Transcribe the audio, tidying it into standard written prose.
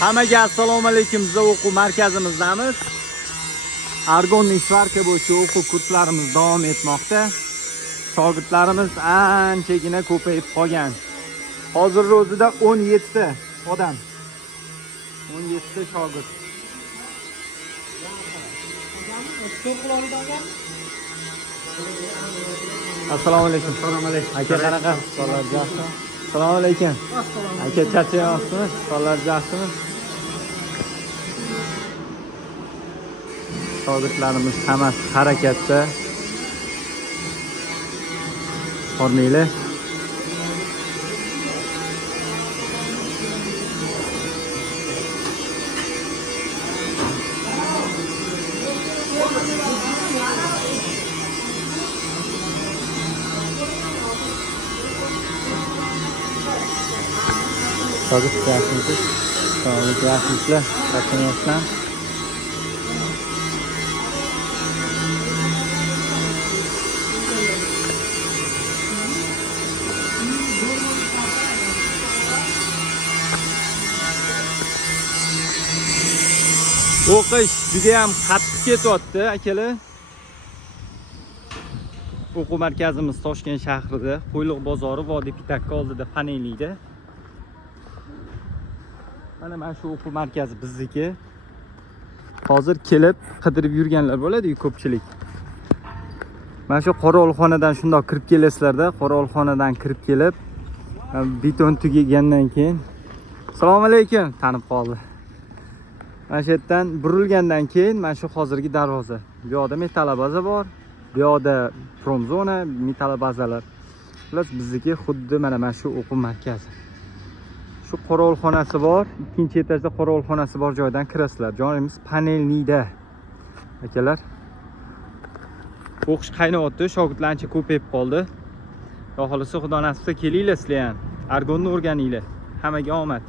Hammaga assalomu alaykum. Biz o'quv markazimizdamiz. Argonning svarka bo'yicha o'quv kurslarimiz davom etmoqda. Shogirdlarimiz anchagina ko'payib qolgan. Hozir o'zida 17 ta odam. 17 ta shogird. Assalomu alaykum. Assalomu alaykum. Aka qanaqa? Sonlar yaxshimi? Assalomu alaykum. Aka charchayapsizmi? Sonlar yaxshimi? Shogirdlarimiz hammasi harakatda. Ko'rmanglar. Shogird yaxshimisiz? Sog'lik yaxshimisizlar? Qachon o'qish juda ham qattiq ketyapti akalar. O'quv markazimiz Toshkent shahrida, Qo'yliq bozori, Vodiy Pitakka oldida, Paneliyda. Mana shu o'quv markazi bizniki. Hozir kelib qidirib yurganlar bo'ladi-ku ko'pchilik. Mana shu qorovulxonadan shundoq kirib kelasizlarda, qorovulxonadan kirib kelib, beton tugagandan keyin assalomu alaykum tanib qoldi. Mana shu yerdan burilgandan keyin mana shu hozirgi darvoza. Bu yoqda metalobaza bor, bu yoqda promzona, metalobazalar. Plus bizniki xuddi mana shu o'quv markazi. Shu qorovulxonasi bor, ikkinchi etajda qorovulxonasi bor joydan kirasizlar. Joyimiz Panelniyda. Akalar, o'qish qaynayapti, shogirdlar ancha ko'payib qoldi. Xudo xolisa, xudo nasibsa kelinglar sizlar ham. Argonni o'rganinglar. Hammaga omad.